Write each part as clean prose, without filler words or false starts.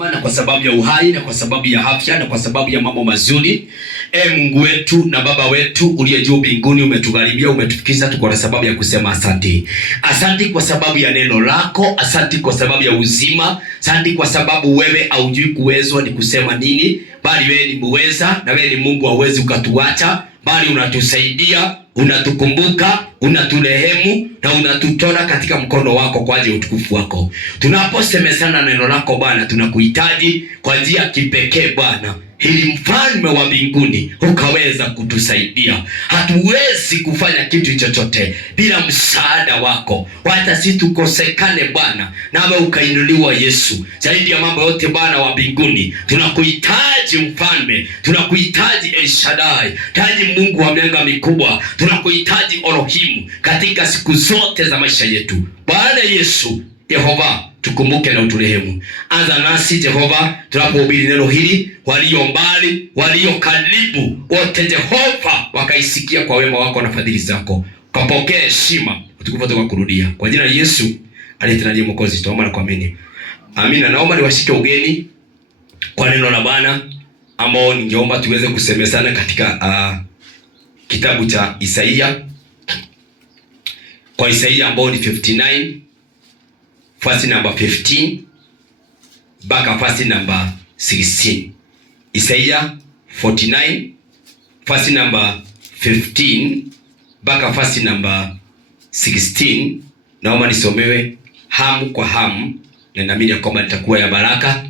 Na kwa sababu ya uhai na kwa sababu ya afya na kwa sababu ya mambo mazuri. Mungu wetu na Baba wetu uliye juu mbinguni, umetugharimia, umetufikisha, tuko na sababu ya kusema asante. Asante kwa sababu ya neno lako, asante kwa sababu ya uzima, asante kwa sababu wewe haujui kuwezwa ni kusema nini, bali wewe ni muweza, na wewe ni Mungu hauwezi ukatuacha, bali unatusaidia, unatukumbuka, unaturehemu na unatutoa katika mkono wako kwa ajili ya utukufu wako. Tunaposemezana neno lako Bwana, tunakuhitaji kwa njia kipekee Bwana, ili mfalme wa mbinguni ukaweza kutusaidia. Hatuwezi kufanya kitu chochote bila msaada wako. Hata sisi tukosekane Bwana, nawe ukainuliwa Yesu. Zaidi ya mambo yote Bwana wa mbinguni, tunakuhitaji mfalme, tunakuhitaji El Shaddai, tunakuhitaji Mungu wa mianga mikubwa, tunakuhitaji Elohim katika siku zote za maisha yetu. Bwana Yesu, Yehova, tukumbuke na uturehemu. Anza nasi Jehova tunapohubiri neno hili, walio mbali, walio karibu, wote Jehova wakaisikia kwa wema wako na fadhili zako. Kapokea heshima, utukufu toka kurudia. Kwa jina la Yesu aliyetunadia Mwokozi tuomba na kuamini. Amina. Naomba niwashike ugeni kwa neno la Bwana ambao ningeomba tuweze kusemezana katika kitabu cha Isaia. Kwa Isaia ambao ni 59 verse number 15 mpaka verse number 16. Isaiah 49 verse number 15 mpaka verse number 16. Naomba nisomewe hamu kwa hamu, na naamini kwamba litakuwa ya baraka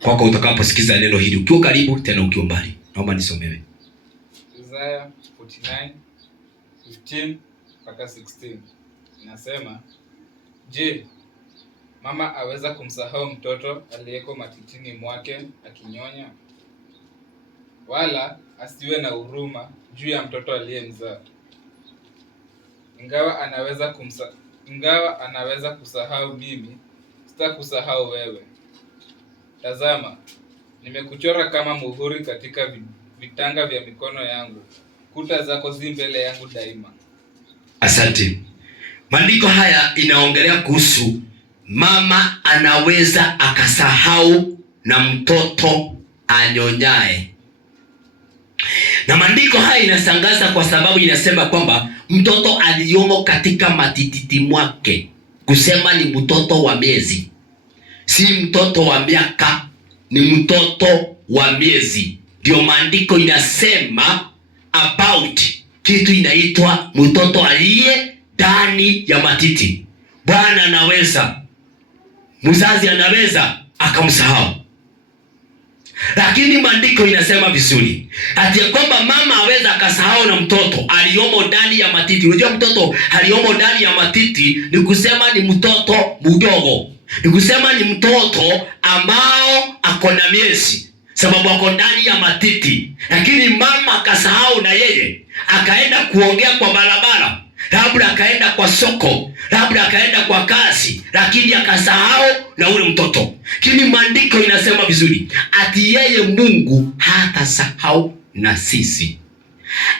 kwako utakaposikiza neno hili, ukiwa karibu tena ukiwa mbali. Naomba nisomewe Isaiah 49 15 mpaka 16. Inasema, je, mama aweza kumsahau mtoto aliyeko matitini mwake akinyonya? Wala asiwe na huruma juu ya mtoto aliyemzaa. Ingawa anaweza kusahau, mimi sitakusahau wewe. Tazama, nimekuchora kama muhuri katika vitanga vya mikono yangu. Kuta zako zi mbele yangu daima. Asante. Maandiko haya inaongelea kuhusu mama anaweza akasahau na mtoto anyonyae. Na maandiko haya inasangaza kwa sababu inasema kwamba mtoto aliyomo katika matititi mwake, kusema ni mtoto wa miezi, si mtoto wa miaka, ni mtoto wa miezi. Ndio maandiko inasema about kitu inaitwa mtoto aliye ndani ya matiti. Bwana anaweza, mzazi anaweza akamsahau. Lakini maandiko inasema vizuri ati kwamba mama aweza akasahau na mtoto aliyomo ndani ya matiti. Unajua mtoto aliyomo ndani ya matiti ni kusema ni mtoto mdogo, ni kusema ni mtoto ambao ako na miezi, sababu ako ndani ya matiti. Lakini mama akasahau na yeye, akaenda kuongea kwa barabara, labda akaenda kwa soko, labda akaenda kwa kazi, lakini akasahau na ule mtoto. Lakini maandiko inasema vizuri ati yeye Mungu hatasahau na sisi,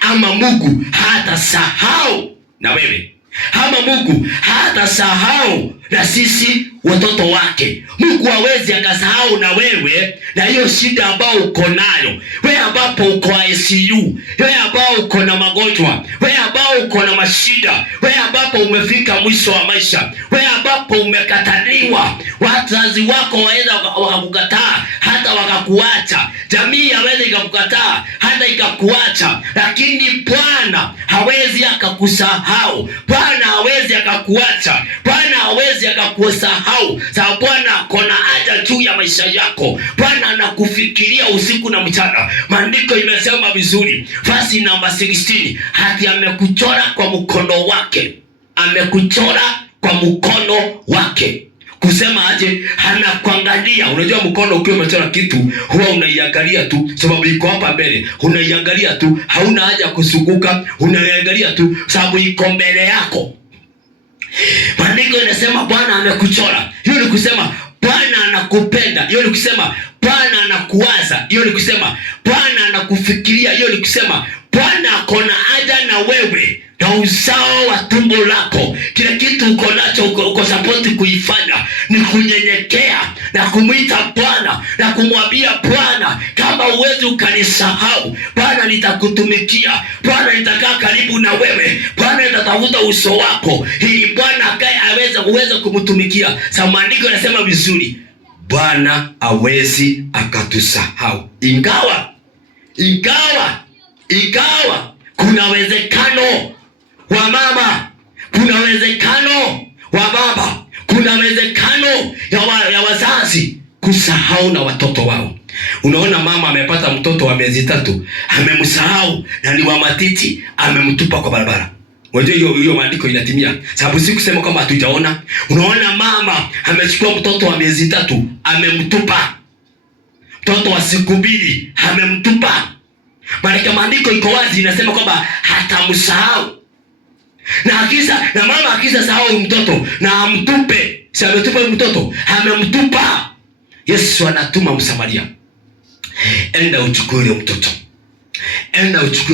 ama Mungu hatasahau na wewe, ama Mungu hatasahau na sisi watoto wake. Mungu hawezi akasahau na wewe na hiyo shida ambao uko nayo, wewe ambapo uko ICU, wewe ambao uko na magonjwa, wewe ambao uko na mashida, wewe ambapo umefika mwisho wa maisha, wewe ambapo umekataliwa, wazazi wako waweza wakakukataa hata wakakuacha, jamii hawezi ikakukataa hata ikakuacha, lakini Bwana hawezi akakusahau, Bwana hawezi akakuacha, Bwana hawezi akakusahau, sababu Bwana akona haja juu ya maisha yako. Bwana anakufikiria usiku na mchana. Maandiko imesema vizuri verse number 16 hati amekuchora kwa mkono wake, amekuchora kwa mkono wake. Kusema aje? Anakuangalia. Unajua mkono ukiwa umechora kitu huwa unaiangalia tu, sababu iko hapa mbele, unaiangalia tu, hauna haja kusunguka, unaiangalia tu sababu iko mbele yako. Maandiko inasema Bwana amekuchora. Hiyo ni kusema Bwana anakupenda. Hiyo ni kusema Bwana anakuwaza, hiyo ni kusema Bwana anakufikiria, hiyo ni kusema Bwana akona haja na wewe na uzao wa tumbo lako. Kila kitu uko nacho, uko support kuifanya ni kunyenyekea na kumwita Bwana na kumwambia Bwana, kama uwezi ukanisahau Bwana, nitakutumikia Bwana, nitakaa karibu na wewe Bwana, nitatafuta uso wako ili Bwana akae uweze kumtumikia. Sababu maandiko yanasema vizuri, Bwana hawezi akatusahau. Ingawa kuna uwezekano wa mama, kuna uwezekano wa baba, kuna uwezekano ya wazazi kusahau na watoto wao. Unaona, mama amepata mtoto wa miezi 3, amemsahau na ni wa matiti, amemtupa kwa barabara. Unajua hiyo maandiko inatimia. Sababu si kusema kama hatujaona. Unaona, mama amechukua mtoto wa miezi 3, amemtupa. Mtoto wa siku 2 amemtupa. Maandiko iko wazi, inasema kwamba hatamsahau. Na mama akisa sahau mtoto na amtupe, si ametupa mtoto, amemtupa. Yesu anatuma Msamaria, enda uchukue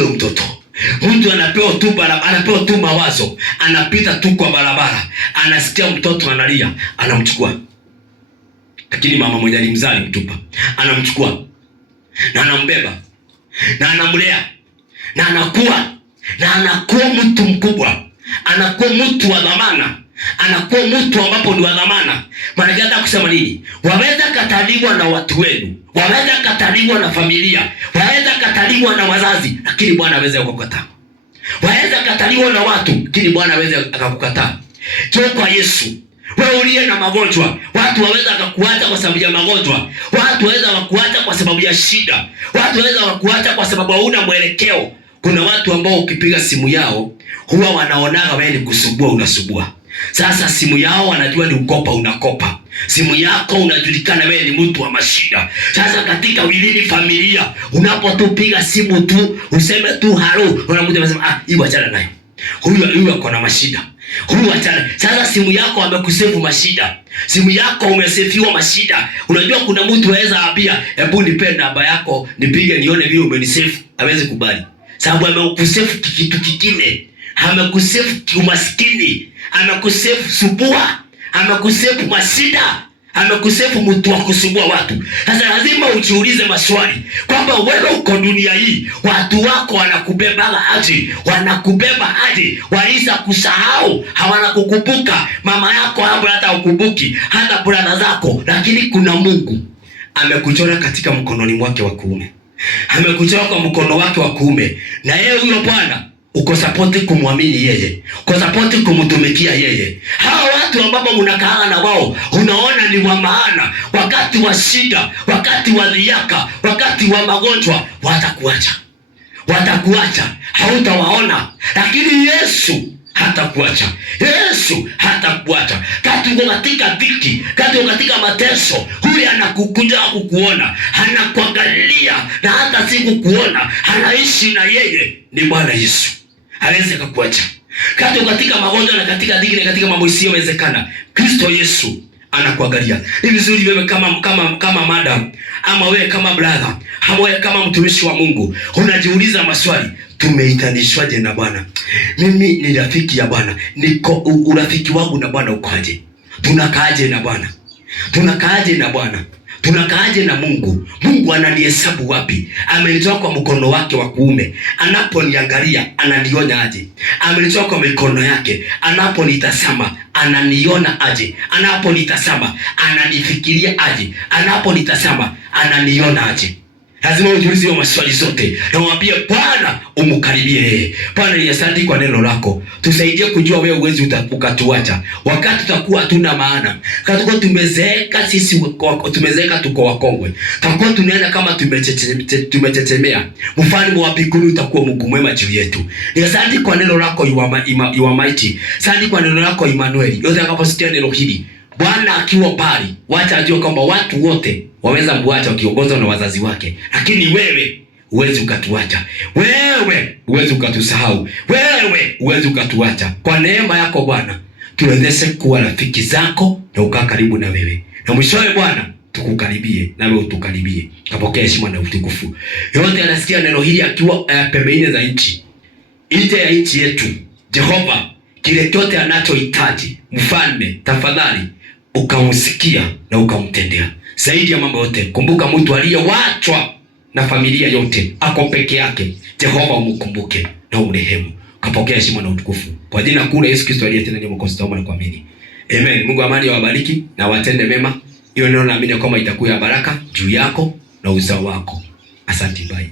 mtoto. Mtu anapewa tu mawazo, anapita tu kwa barabara, anasikia mtoto analia, anamchukua. Lakini mama mwenye alimzaa alimtupa, anamchukua na anambeba na anamlea na anakuwa mtu mkubwa, anakuwa mtu wa dhamana, anakuwa mtu ambapo ni wa dhamana. Maana hata kusema nini, waweza kataliwa na watu wenu, waweza kataliwa na familia, waweza kataliwa na wazazi, lakini Bwana aweza kukukataa. Waweza kataliwa na watu, lakini Bwana aweza akakukataa. Njoo kwa Yesu. Wewe uliye na magonjwa, watu waweza kukuacha kwa sababu ya magonjwa, watu waweza kukuacha kwa sababu ya shida, watu waweza kukuacha kwa sababu hauna mwelekeo. Kuna watu ambao ukipiga simu yao huwa wanaonaga wewe ni kusubua, unasubua. Sasa simu yao wanajua ni ukopa, unakopa. Simu yako unajulikana wewe ni mtu wa mashida. Sasa katika wilini familia, unapotupiga simu tu useme tu halo, unamkuta unasema hii achana nayo, huyu ako na mashida, huyu achana. Sasa simu yako amekusefu mashida, simu yako umesefiwa mashida. Unajua kuna mtu aweza ambia hebu nipe namba yako nipige nione vile umenisefu, hawezi kubali. Sababu amekusefu kitu kingine, amekusefu umaskini, amekusefu subua, amekusefu mashida, amekusefu mtu wa kusubua watu. Sasa lazima ujiulize maswali kwamba wewe uko dunia hii, watu wako wanakubeba aje, walisa kusahau, hawana kukumbuka. Mama yako hapo hata ukumbuki, hata brada zako, lakini kuna Mungu amekuchora katika mkononi mwake wa kuume, amekuchora kwa mkono wake wa kuume, na yeye huyo Bwana uko sapoti kumwamini yeye, uko sapoti kumtumikia yeye. Hawa watu ambao mnakaa na wao unaona ni wa maana, wakati wa shida, wakati wa dhihaka, wakati wa magonjwa, watakuacha, hautawaona. Lakini Yesu hatakuacha. Kati uko katika dhiki, kati uko katika mateso, huyu anakukuja kukuona, anakuangalia, na hata si kukuona, anaishi na yeye. Ni Bwana Yesu. Hawezi kukuacha. Kati uko katika magonjwa na katika dhiki na katika mambo isiyowezekana, Kristo Yesu anakuangalia. Ni vizuri wewe kama madam, ama wewe kama brother, ama wewe kama mtumishi wa Mungu, unajiuliza maswali, tumeitanishwaje na Bwana? Mimi ni rafiki ya Bwana. Urafiki wangu na Bwana ukoaje? Tunakaaje na Bwana? Tunakaaje na Mungu? Mungu ananihesabu wapi? Amenitoa kwa mkono wake wa kuume, anaponiangalia ananiona aje? Amenitoa kwa mikono yake, anaponitazama ananiona aje? Anaponitazama ananifikiria aje? Anaponitazama ananiona aje? Lazima ujiulize hiyo maswali zote na mwambie Bwana, umkaribie yeye. Bwana, ni asante kwa neno lako. Tusaidie kujua wewe uwezi ukatuacha wakati tutakuwa hatuna maana. Katakuwa tumezeeka sisi, tumezeeka tuko wakongwe. Tutakuwa tunaenda kama tumechechemea. Mfalme wa mbinguni utakuwa Mungu mwema juu yetu. Ni asante kwa neno lako, you are mighty. Asante kwa neno lako Emmanuel. Yote akaposikia neno hili, Bwana akiwa mbali, wacha ajue kwamba watu wote waweza muacha wakiongozwa na wazazi wake, lakini wewe uwezi ukatuacha, wewe uwezi ukatusahau, wewe uwezi ukatuacha. Kwa neema yako Bwana, tuwezeshe kuwa rafiki zako na ukaa karibu na wewe, na mwishowe Bwana tukukaribie, nawe utukaribie. Kapokea heshima na utukufu. Yote anasikia neno hili akiwa pembeni za nchi, nje ya nchi yetu, Jehova, kile chote anachohitaji, mfalme, tafadhali ukamsikia na ukamtendea. Zaidi ya mambo yote, kumbuka mtu aliyewachwa na familia yote, ako peke yake. Jehova, umkumbuke na umrehemu. Kapokea heshima na utukufu kwa jina kuu la Yesu Kristo aliye tena Mwokozi, tuomba na kuamini. Amen. Mungu amani awabariki na watende mema. Hiyo neno naamini kwamba itakuwa ya baraka juu yako na uzao wako. Asante, bye.